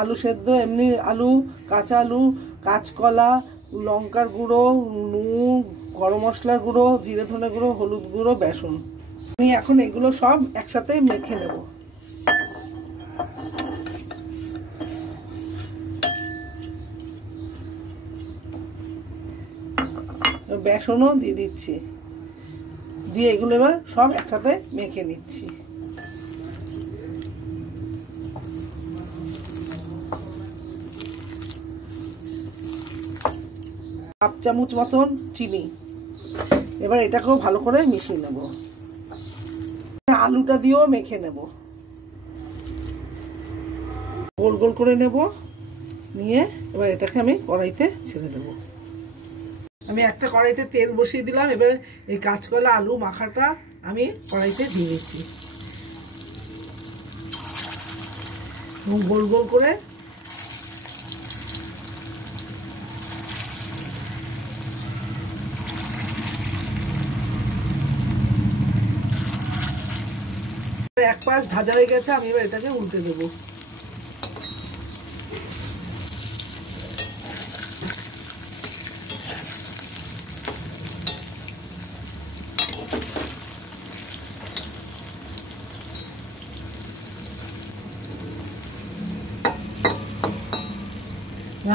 আলু সেদ্ধ, এমনি আলু, কাঁচা আলু, কাঁচকলা, লঙ্কার গুঁড়ো, নুন, গরম মশলার গুঁড়ো, জিরে ধনে গুঁড়ো, হলুদ গুঁড়ো, বেসন। আমি এখন এগুলো সব একসাথে মেখে নেব। বেসনও দিয়ে দিচ্ছি, দিয়ে এগুলো এবার সব একসাথে মেখে নিচ্ছি। হাফ চামচ মতন চিনি, এবার এটাকেও ভালো করে মিশিয়ে নেব। আলুটা দিয়েও মেখে নেব, গোল গোল করে নেব, নিয়ে এবার এটাকে আমি কড়াইতে ছেড়ে দেব। আমি একটা কড়াইতে তেল বসিয়ে দিলাম, এবার এই কাঁচকলা আলু মাখাটা আমি কড়াইতে দিয়ে দিচ্ছি এবং গোল গোল করে এক পাশ ভাজা হয়ে গেছে, আমি এবার এটাকে উল্টে দেবো।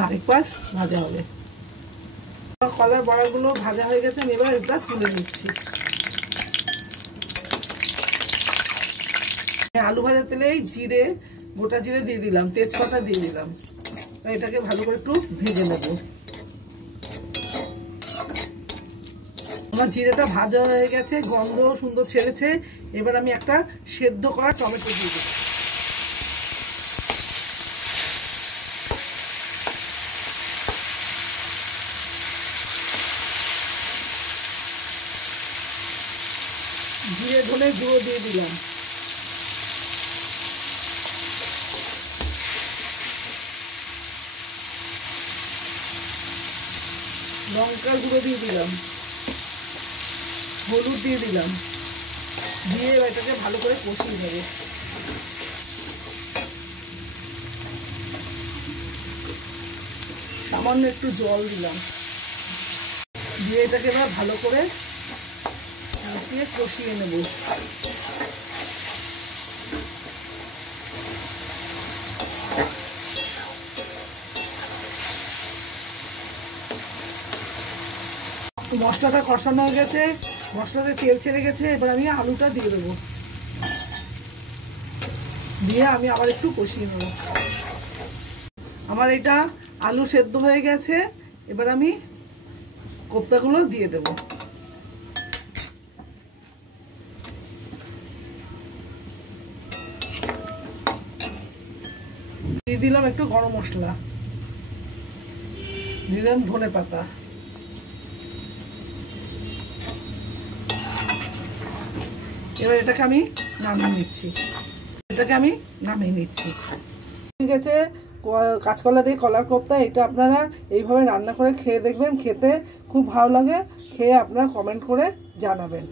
আরেক পাশ ভাজা হবে। কলার বড়াগুলো ভাজা হয়ে গেছে, আমি এবার এটা তুলে নিচ্ছি। আলু ভাজা তেলে জিরে, গোটা জিরে দিয়ে দিলাম, তেজপাতা দিয়ে দিলাম, এটাকে ভালো করে একটু ভেজে নেব। আমার জিরেটা ভাজা হয়ে গেছে, গন্ধ সুন্দর ছেড়েছে। এবার আমি একটা সেদ্ধ করা টমেটো দিয়ে দেব। জিরে ধনে গুঁড়ো দিয়ে দিলাম, লঙ্কার গুঁড়ো দিয়ে দিলাম, হলুদ দিয়ে দিলাম, দিয়ে এটাকে ভালো করে কষিয়ে দেবো। সামান্য একটু জল দিলাম, দিয়ে এটাকে এবার ভালো করে কষিয়ে নেব। মশলাটা কষানো হয়ে গেছে, মশলাতে তেল ছেড়ে গেছে, এবার আমি আলুটা দিয়ে দেবো, দিয়ে আমি আবার একটু কষিয়ে নেব। আমার এটা আলু সেদ্ধ হয়ে গেছে, এবার আমি কোপ্তাগুলো দিয়ে দেব। দিয়ে দিলাম একটু গরম মশলা, দিলাম ধনে পাতা, এবার এটাকে আমি নামিয়ে নিচ্ছি। ঠিক আছে, কাঁচকলা দিয়ে কলার কোপ্তা, এটা আপনারা এইভাবে রান্না করে খেয়ে দেখবেন, খেতে খুব ভালো লাগে। খেয়ে আপনারা কমেন্ট করে জানাবেন।